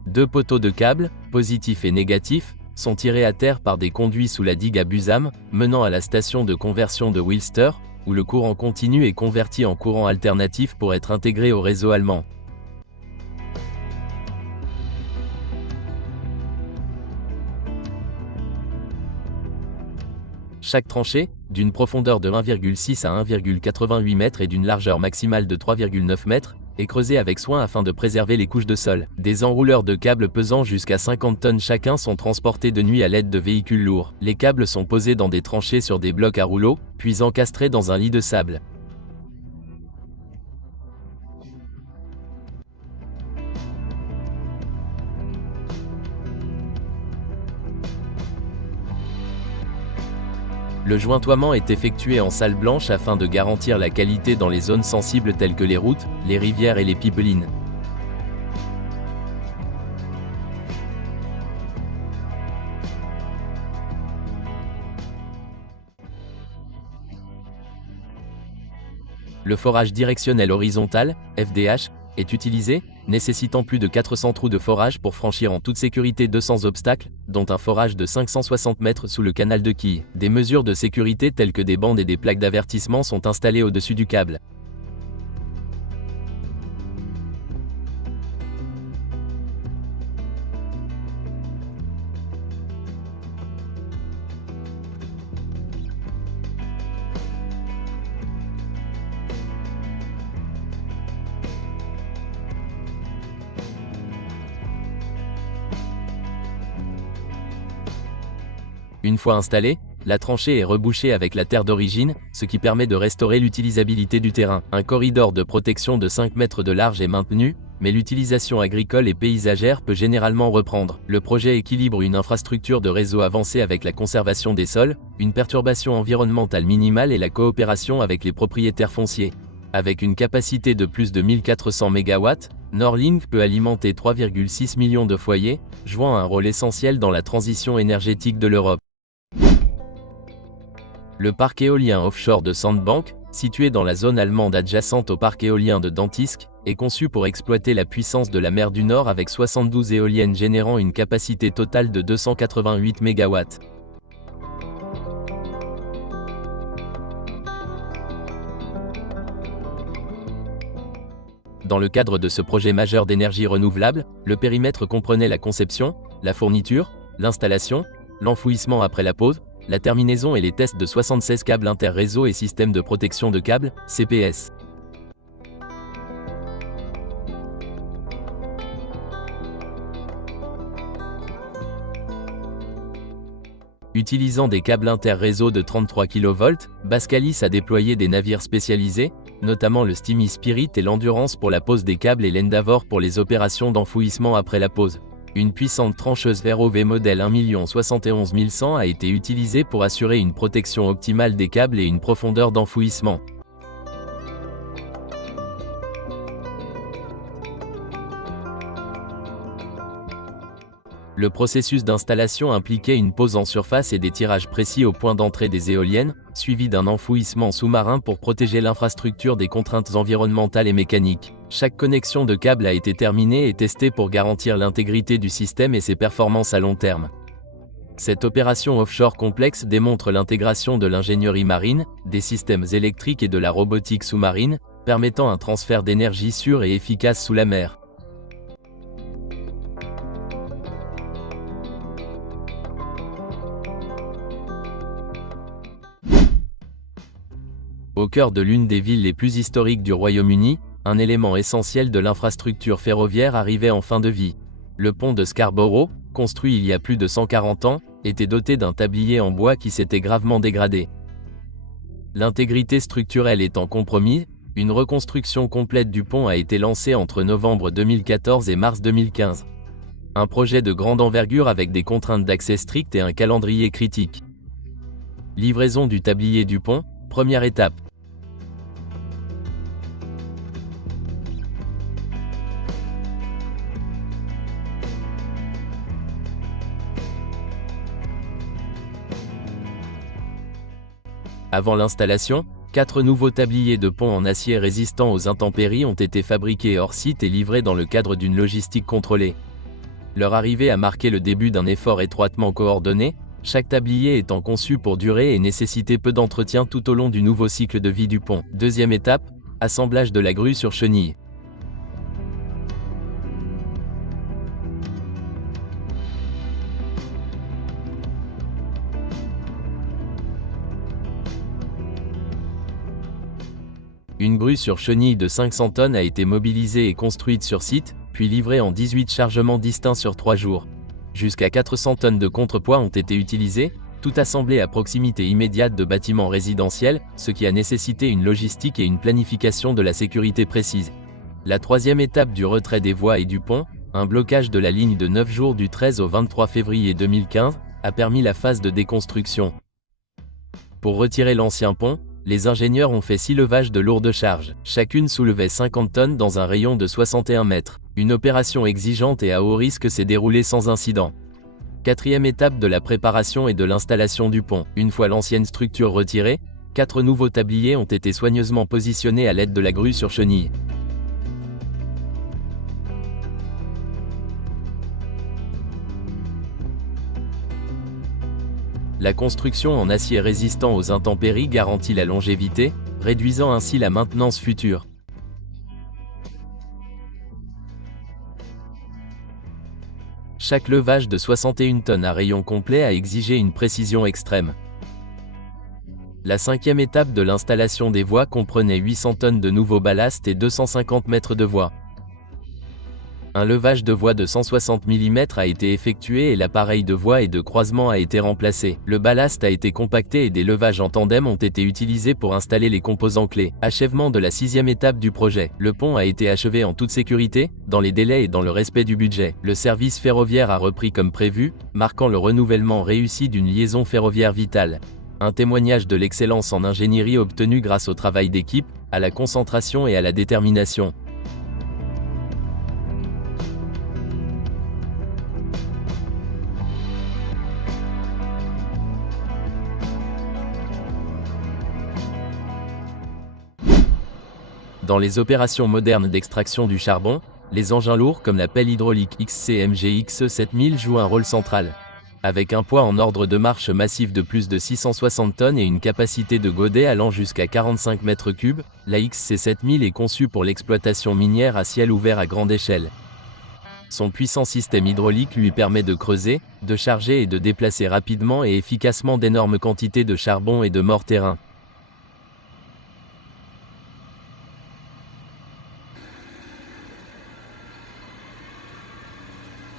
Deux poteaux de câbles, positifs et négatifs, sont tirés à terre par des conduits sous la digue à Busam, menant à la station de conversion de Wilster, où le courant continu est converti en courant alternatif pour être intégré au réseau allemand. Chaque tranchée, d'une profondeur de 1,6 à 1,88 mètres et d'une largeur maximale de 3,9 mètres, est creusée avec soin afin de préserver les couches de sol. Des enrouleurs de câbles pesant jusqu'à 50 tonnes chacun sont transportés de nuit à l'aide de véhicules lourds. Les câbles sont posés dans des tranchées sur des blocs à rouleaux, puis encastrés dans un lit de sable. Le jointoiement est effectué en salle blanche afin de garantir la qualité dans les zones sensibles telles que les routes, les rivières et les pipelines. Le forage directionnel horizontal, FDH, est utilisé, nécessitant plus de 400 trous de forage pour franchir en toute sécurité 200 obstacles, dont un forage de 560 mètres sous le canal de quille. Des mesures de sécurité telles que des bandes et des plaques d'avertissement sont installées au-dessus du câble. Une fois installée, la tranchée est rebouchée avec la terre d'origine, ce qui permet de restaurer l'utilisabilité du terrain. Un corridor de protection de 5 mètres de large est maintenu, mais l'utilisation agricole et paysagère peut généralement reprendre. Le projet équilibre une infrastructure de réseau avancée avec la conservation des sols, une perturbation environnementale minimale et la coopération avec les propriétaires fonciers. Avec une capacité de plus de 1400 MW, Nordlink peut alimenter 3,6 millions de foyers, jouant un rôle essentiel dans la transition énergétique de l'Europe. Le parc éolien offshore de Sandbank, situé dans la zone allemande adjacente au parc éolien de Dantisk, est conçu pour exploiter la puissance de la mer du Nord avec 72 éoliennes générant une capacité totale de 288 MW. Dans le cadre de ce projet majeur d'énergie renouvelable, le périmètre comprenait la conception, la fourniture, l'installation, l'enfouissement après la pose, la terminaison et les tests de 76 câbles inter-réseau et systèmes de protection de câbles, CPS. Utilisant des câbles inter-réseau de 33 kV, Bascalis a déployé des navires spécialisés, notamment le Steamy Spirit et l'Endurance pour la pose des câbles et l'Endeavour pour les opérations d'enfouissement après la pose. Une puissante trancheuse ROV modèle 1 071 100 a été utilisée pour assurer une protection optimale des câbles et une profondeur d'enfouissement. Le processus d'installation impliquait une pose en surface et des tirages précis au point d'entrée des éoliennes, suivi d'un enfouissement sous-marin pour protéger l'infrastructure des contraintes environnementales et mécaniques. Chaque connexion de câble a été terminée et testée pour garantir l'intégrité du système et ses performances à long terme. Cette opération offshore complexe démontre l'intégration de l'ingénierie marine, des systèmes électriques et de la robotique sous-marine, permettant un transfert d'énergie sûr et efficace sous la mer. Au cœur de l'une des villes les plus historiques du Royaume-Uni, un élément essentiel de l'infrastructure ferroviaire arrivait en fin de vie. Le pont de Scarborough, construit il y a plus de 140 ans, était doté d'un tablier en bois qui s'était gravement dégradé. L'intégrité structurelle étant compromise, une reconstruction complète du pont a été lancée entre novembre 2014 et mars 2015. Un projet de grande envergure avec des contraintes d'accès strictes et un calendrier critique. Livraison du tablier du pont, première étape. Avant l'installation, 4 nouveaux tabliers de pont en acier résistant aux intempéries ont été fabriqués hors site et livrés dans le cadre d'une logistique contrôlée. Leur arrivée a marqué le début d'un effort étroitement coordonné, chaque tablier étant conçu pour durer et nécessiter peu d'entretien tout au long du nouveau cycle de vie du pont. Deuxième étape, assemblage de la grue sur chenille. Une grue sur chenille de 500 tonnes a été mobilisée et construite sur site, puis livrée en 18 chargements distincts sur 3 jours. Jusqu'à 400 tonnes de contrepoids ont été utilisées, tout assemblé à proximité immédiate de bâtiments résidentiels, ce qui a nécessité une logistique et une planification de la sécurité précise. La troisième étape du retrait des voies et du pont, un blocage de la ligne de 9 jours du 13 au 23 février 2015, a permis la phase de déconstruction. Pour retirer l'ancien pont, les ingénieurs ont fait 6 levages de lourdes charges. Chacune soulevait 50 tonnes dans un rayon de 61 mètres. Une opération exigeante et à haut risque s'est déroulée sans incident. Quatrième étape de la préparation et de l'installation du pont. Une fois l'ancienne structure retirée, 4 nouveaux tabliers ont été soigneusement positionnés à l'aide de la grue sur chenille. La construction en acier résistant aux intempéries garantit la longévité, réduisant ainsi la maintenance future. Chaque levage de 61 tonnes à rayon complet a exigé une précision extrême. La cinquième étape de l'installation des voies comprenait 800 tonnes de nouveaux ballasts et 250 mètres de voies. Un levage de voie de 160 mm a été effectué et l'appareil de voie et de croisement a été remplacé. Le ballast a été compacté et des levages en tandem ont été utilisés pour installer les composants clés. Achèvement de la 6e étape du projet. Le pont a été achevé en toute sécurité, dans les délais et dans le respect du budget. Le service ferroviaire a repris comme prévu, marquant le renouvellement réussi d'une liaison ferroviaire vitale. Un témoignage de l'excellence en ingénierie obtenue grâce au travail d'équipe, à la concentration et à la détermination. Dans les opérations modernes d'extraction du charbon, les engins lourds comme la pelle hydraulique XCMG XE7000 jouent un rôle central. Avec un poids en ordre de marche massif de plus de 660 tonnes et une capacité de godet allant jusqu'à 45 mètres cubes, la XC7000 est conçue pour l'exploitation minière à ciel ouvert à grande échelle. Son puissant système hydraulique lui permet de creuser, de charger et de déplacer rapidement et efficacement d'énormes quantités de charbon et de morts-terrain.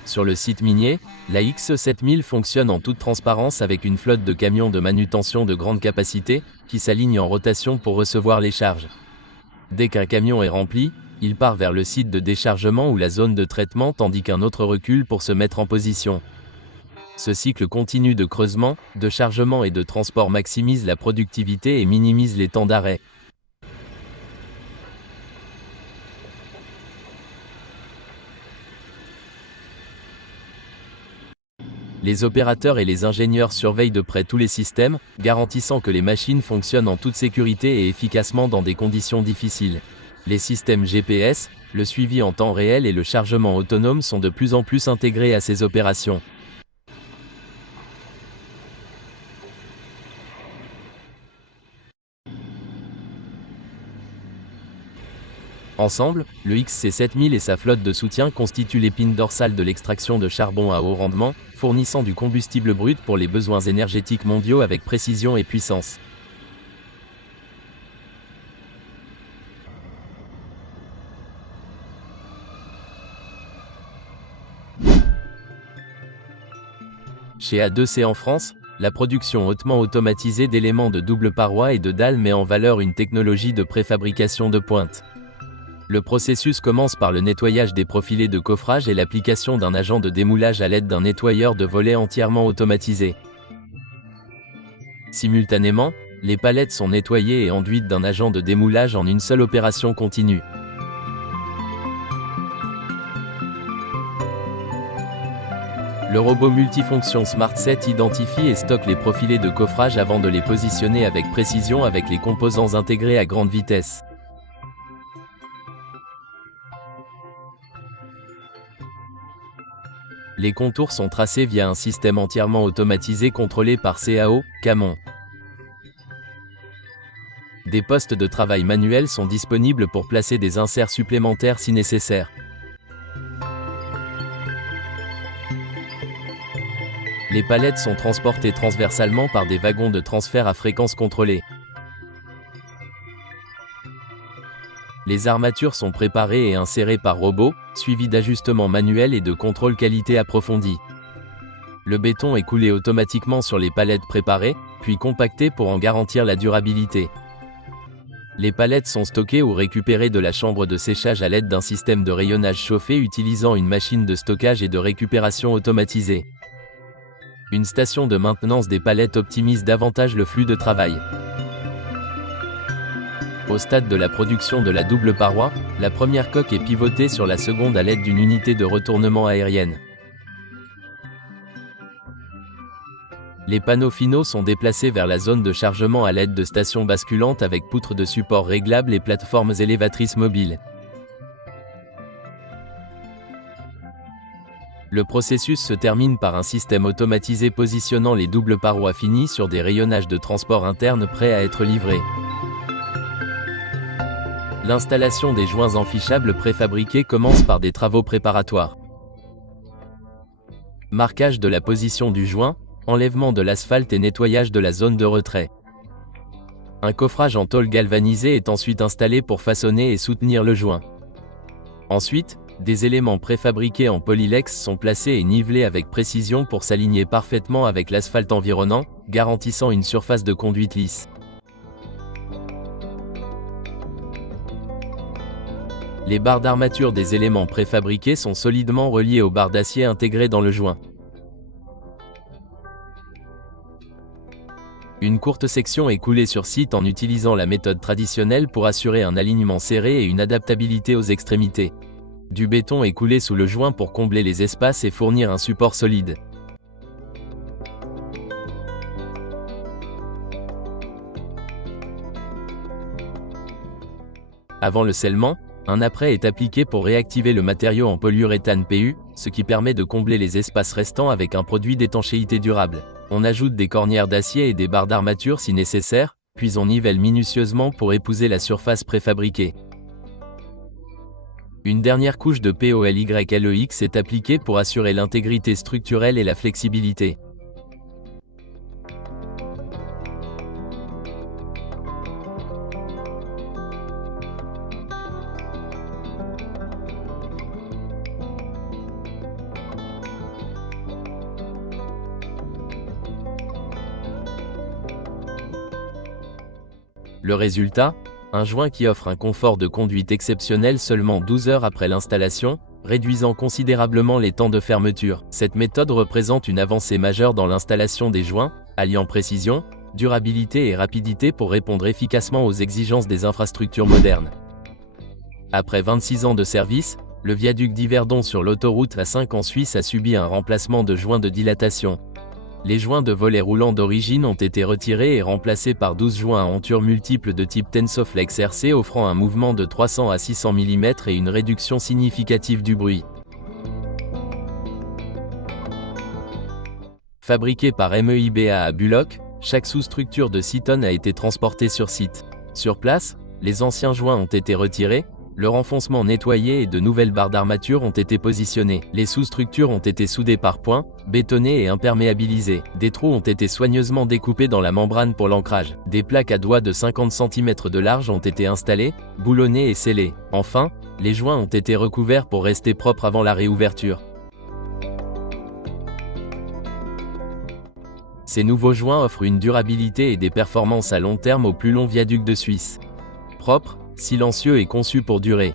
Sur le site minier, la XE7000 fonctionne en toute transparence avec une flotte de camions de manutention de grande capacité, qui s'alignent en rotation pour recevoir les charges. Dès qu'un camion est rempli, il part vers le site de déchargement ou la zone de traitement tandis qu'un autre recule pour se mettre en position. Ce cycle continu de creusement, de chargement et de transport maximise la productivité et minimise les temps d'arrêt. Les opérateurs et les ingénieurs surveillent de près tous les systèmes, garantissant que les machines fonctionnent en toute sécurité et efficacement dans des conditions difficiles. Les systèmes GPS, le suivi en temps réel et le chargement autonome sont de plus en plus intégrés à ces opérations. Ensemble, le XC7000 et sa flotte de soutien constituent l'épine dorsale de l'extraction de charbon à haut rendement, fournissant du combustible brut pour les besoins énergétiques mondiaux avec précision et puissance. Chez A2C en France, la production hautement automatisée d'éléments de double paroi et de dalles met en valeur une technologie de préfabrication de pointe. Le processus commence par le nettoyage des profilés de coffrage et l'application d'un agent de démoulage à l'aide d'un nettoyeur de volets entièrement automatisé. Simultanément, les palettes sont nettoyées et enduites d'un agent de démoulage en une seule opération continue. Le robot multifonction SmartSet identifie et stocke les profilés de coffrage avant de les positionner avec précision avec les composants intégrés à grande vitesse. Les contours sont tracés via un système entièrement automatisé contrôlé par CAO, Camon. Des postes de travail manuels sont disponibles pour placer des inserts supplémentaires si nécessaire. Les palettes sont transportées transversalement par des wagons de transfert à fréquence contrôlée. Les armatures sont préparées et insérées par robot, suivies d'ajustements manuels et de contrôle qualité approfondi. Le béton est coulé automatiquement sur les palettes préparées, puis compacté pour en garantir la durabilité. Les palettes sont stockées ou récupérées de la chambre de séchage à l'aide d'un système de rayonnage chauffé utilisant une machine de stockage et de récupération automatisée. Une station de maintenance des palettes optimise davantage le flux de travail. Au stade de la production de la double paroi, la première coque est pivotée sur la seconde à l'aide d'une unité de retournement aérienne. Les panneaux finaux sont déplacés vers la zone de chargement à l'aide de stations basculantes avec poutres de support réglables et plateformes élévatrices mobiles. Le processus se termine par un système automatisé positionnant les doubles parois finies sur des rayonnages de transport interne prêts à être livrés. L'installation des joints enfichables préfabriqués commence par des travaux préparatoires. Marquage de la position du joint, enlèvement de l'asphalte et nettoyage de la zone de retrait. Un coffrage en tôle galvanisée est ensuite installé pour façonner et soutenir le joint. Ensuite, des éléments préfabriqués en polylex sont placés et nivelés avec précision pour s'aligner parfaitement avec l'asphalte environnant, garantissant une surface de conduite lisse. Les barres d'armature des éléments préfabriqués sont solidement reliées aux barres d'acier intégrées dans le joint. Une courte section est coulée sur site en utilisant la méthode traditionnelle pour assurer un alignement serré et une adaptabilité aux extrémités. Du béton est coulé sous le joint pour combler les espaces et fournir un support solide. Avant le scellement, un apprêt est appliqué pour réactiver le matériau en polyuréthane PU, ce qui permet de combler les espaces restants avec un produit d'étanchéité durable. On ajoute des cornières d'acier et des barres d'armature si nécessaire, puis on nivelle minutieusement pour épouser la surface préfabriquée. Une dernière couche de POLYLEX est appliquée pour assurer l'intégrité structurelle et la flexibilité. Le résultat, un joint qui offre un confort de conduite exceptionnel seulement 12 heures après l'installation, réduisant considérablement les temps de fermeture. Cette méthode représente une avancée majeure dans l'installation des joints, alliant précision, durabilité et rapidité pour répondre efficacement aux exigences des infrastructures modernes. Après 26 ans de service, le viaduc d'Yverdon sur l'autoroute A5 en Suisse a subi un remplacement de joints de dilatation. Les joints de volets roulants d'origine ont été retirés et remplacés par 12 joints à enture multiples de type Tensoflex RC offrant un mouvement de 300 à 600 mm et une réduction significative du bruit. Fabriqué par MEIBA à Bullock, chaque sous-structure de 6 tonnes a été transportée sur site. Sur place, les anciens joints ont été retirés, le renfoncement nettoyé et de nouvelles barres d'armature ont été positionnées. Les sous-structures ont été soudées par points, bétonnées et imperméabilisées. Des trous ont été soigneusement découpés dans la membrane pour l'ancrage. Des plaques à doigts de 50 cm de large ont été installées, boulonnées et scellées. Enfin, les joints ont été recouverts pour rester propres avant la réouverture. Ces nouveaux joints offrent une durabilité et des performances à long terme aux plus longs viaducs de Suisse. Propre, silencieux et conçu pour durer.